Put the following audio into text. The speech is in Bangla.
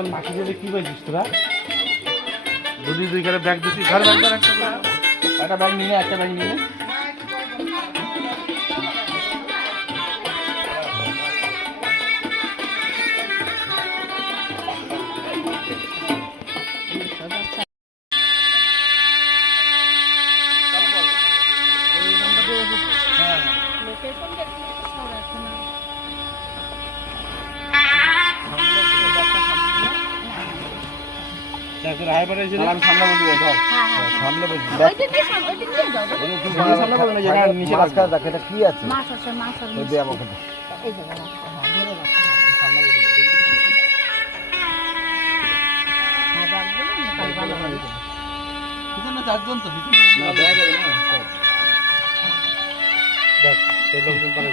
আমার মাটি দিয়ে কি পাইছিস তোরা? দুই দুই করে ব্যাগ দিচ্ছি, ঘর ব্যাগ ধর একটা ব্যাগ নিয়ে একটা ব্যাগ নিয়ে চারজন তো লোকজন পারে